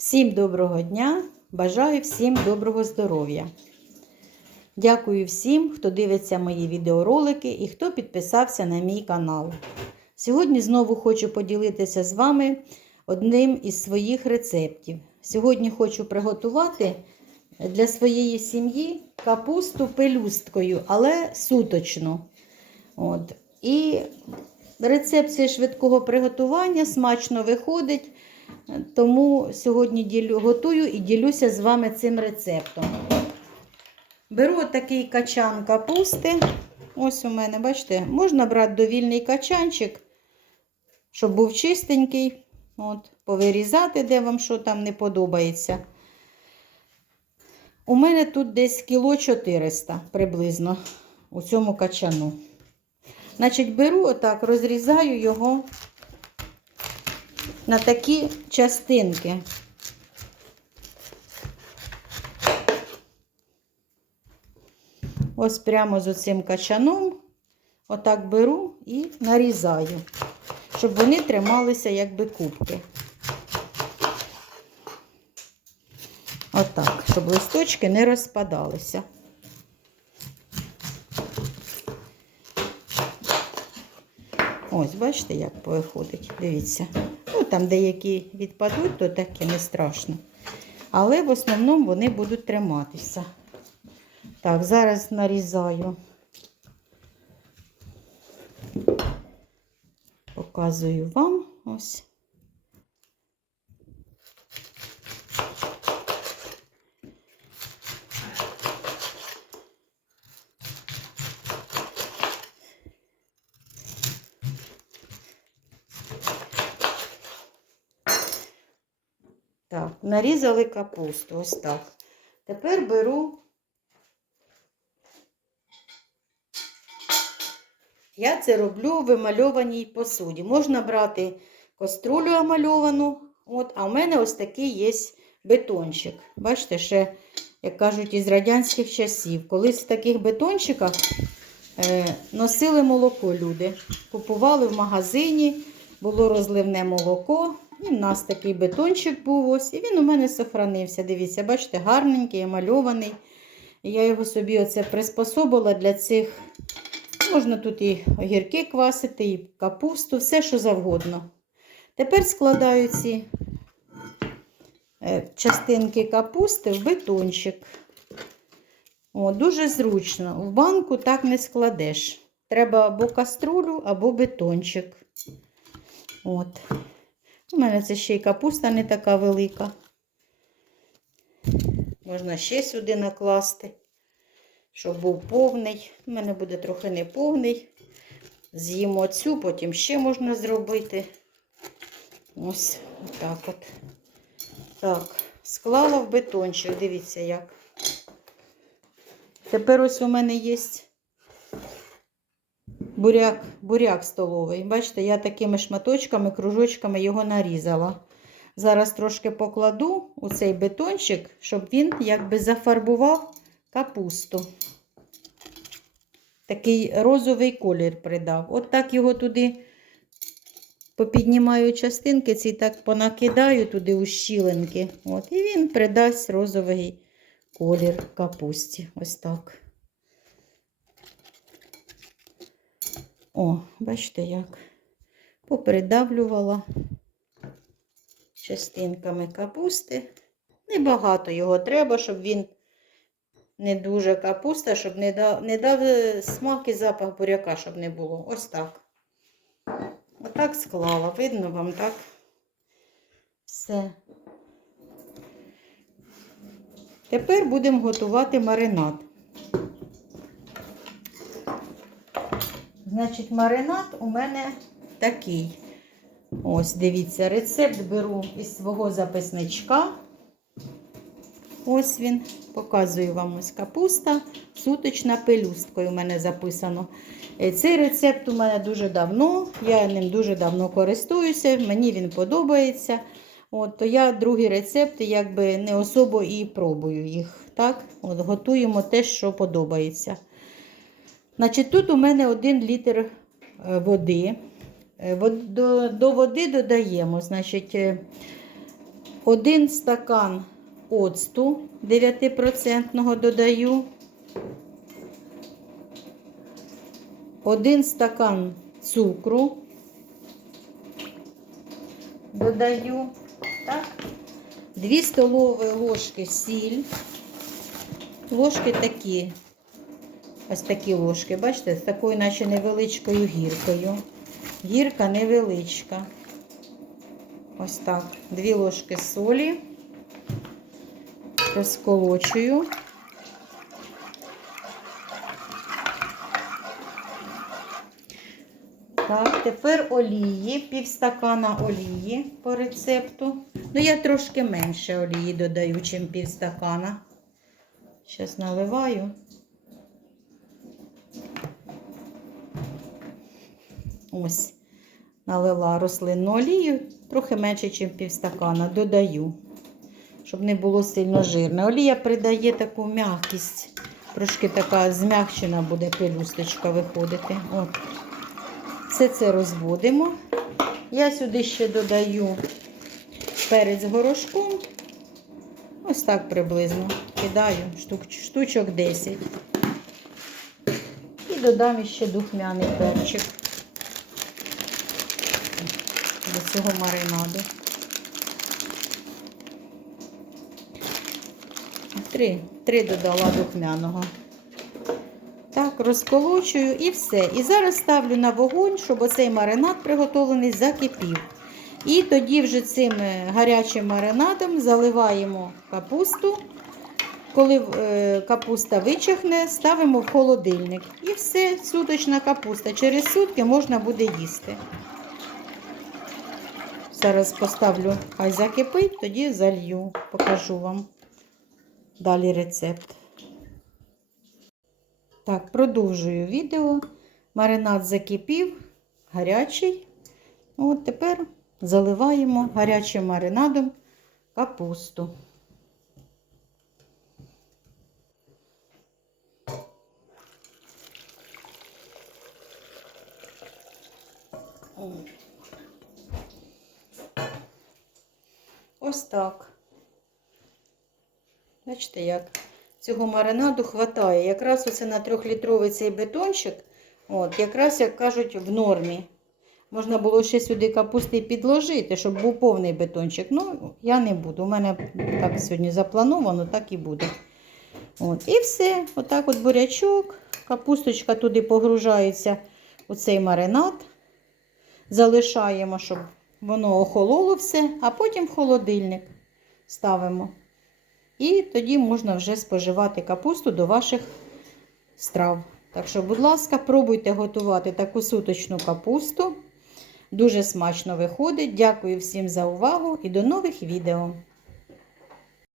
Всім доброго дня! Бажаю всім доброго здоров'я. Дякую всім, хто дивиться мої відеоролики і хто підписався на мій канал. Сьогодні знову хочу поділитися з вами одним із своїх рецептів. Сьогодні хочу приготувати для своєї сім'ї капусту пелюсткою, але суточну. От. І рецепт цей швидкого приготування смачно виходить. Тому сьогодні ділю, готую і ділюся з вами цим рецептом. Беру такий качан капусти. Ось у мене, бачите, можна брати довільний качанчик, щоб був чистенький. От, Повирізати, де вам що там не подобається. У мене тут десь кіло 400 приблизно у цьому качану. Значить, беру отак, розрізаю його на такі частинки. Ось прямо з оцим качаном, отак беру і нарізаю, щоб вони трималися якби кубки. Отак, щоб листочки не розпадалися. Ось, бачите, як виходить. Дивіться. Там деякі відпадуть, то таке не страшно. Але в основному вони будуть триматися. Так, зараз нарізаю. Показую вам ось. Так, нарізали капусту, ось так. Тепер беру. Я це роблю в вимальованій посуді. Можна брати каструлю амальовану, от, а в мене ось такий є бетончик. Бачите, ще, як кажуть, із радянських часів. Колись в таких бетончиках е, носили молоко люди. Купували в магазині, було розливне молоко. І в нас такий бетончик був ось. І він у мене сохранився. Дивіться, бачите, гарненький, мальований. Я його собі оце приспособила для цих. Можна тут і огірки квасити, і капусту, все, що завгодно. Тепер складаю ці е, частинки капусти в бетончик. О, Дуже зручно. В банку так не складеш. Треба або каструлю, або бетончик. От. У мене це ще й капуста не така велика. Можна ще сюди накласти, щоб був повний. У мене буде трохи неповний. З'їмо цю, потім ще можна зробити. Ось так от. Так, склала в бетончик, дивіться як. Тепер ось у мене є буряк, буряк столовий. Бачите, я такими шматочками, кружочками його нарізала. Зараз трошки покладу у цей бетончик, щоб він якби зафарбував капусту. Такий розовий колір придав. От так його туди попіднімаю частинки, ці так понакидаю туди у щілинки. От, І він придасть розовий колір капусті. Ось так. О, бачите, як попридавлювала частинками капусти. Небагато його треба, щоб він не дуже капуста, щоб не дав, не дав смак і запах буряка, щоб не було. Ось так. Отак склала. Видно вам, так? Все. Тепер будемо готувати маринад. Значить, маринад у мене такий. Ось, дивіться, рецепт беру із свого записничка. Ось він, показую вам ось капуста, суточна пелюсткою у мене записано. Е, Цей рецепт у мене дуже давно, я ним дуже давно користуюся, мені він подобається. От, То я другі рецепти якби не особо і пробую їх. так? От, Готуємо те, що подобається. Значить, Тут у мене 1 літр е, води. Е, До, води додаємо, значить, е, Один стакан оцту 9% додаю. Один стакан цукру додаю. Так. Дві столові ложки сіль. Ложки такі. Ось такі ложки, бачите, з такою, наче невеличкою гіркою. Гірка невеличка. Ось так. Дві ложки солі. Розколочую. Так, тепер олії, півстакана олії по рецепту. Ну, я трошки менше олії додаю, ніж півстакана. Зараз наливаю. Ось, налила рослинну олію, трохи менше, ніж півстакана. Додаю, щоб не було сильно жирне. Олія придає таку м'якість. Трошки така змягчена буде пелюсточка виходити. От. Все це розводимо. Я сюди ще додаю перець горошком. Ось так приблизно. Кидаю штук, штучок 10. І додам ще духмяний перчик до цього маринаду. Три, три додала духмяного. Так, розколочую і все. І зараз ставлю на вогонь, щоб оцей маринад приготовлений закипів. І тоді вже цим е, гарячим маринадом заливаємо капусту. Коли е, капуста вичахне, ставимо в холодильник. І все, суточна капуста. Через сутки можна буде їсти. Зараз поставлю, хай закипить, тоді залью, покажу вам далі рецепт. Так, продовжую відео. Маринад закипів, гарячий. От тепер заливаємо гарячим маринадом капусту. Ось так. Бачите, як цього маринаду хватає. Якраз оце на трьохлітровий цей бетончик, от, якраз, як кажуть, в нормі. Можна було ще сюди капусти підложити, щоб був повний бетончик. Ну, я не буду. У мене так сьогодні заплановано, так і буде. От, І все. Отак от бурячок, капусточка туди погружається у цей маринад. Залишаємо, щоб воно охололо все, а потім в холодильник ставимо. І тоді можна вже споживати капусту до ваших страв. Так що, будь ласка, пробуйте готувати таку суточну капусту. Дуже смачно виходить. Дякую всім за увагу і до нових відео.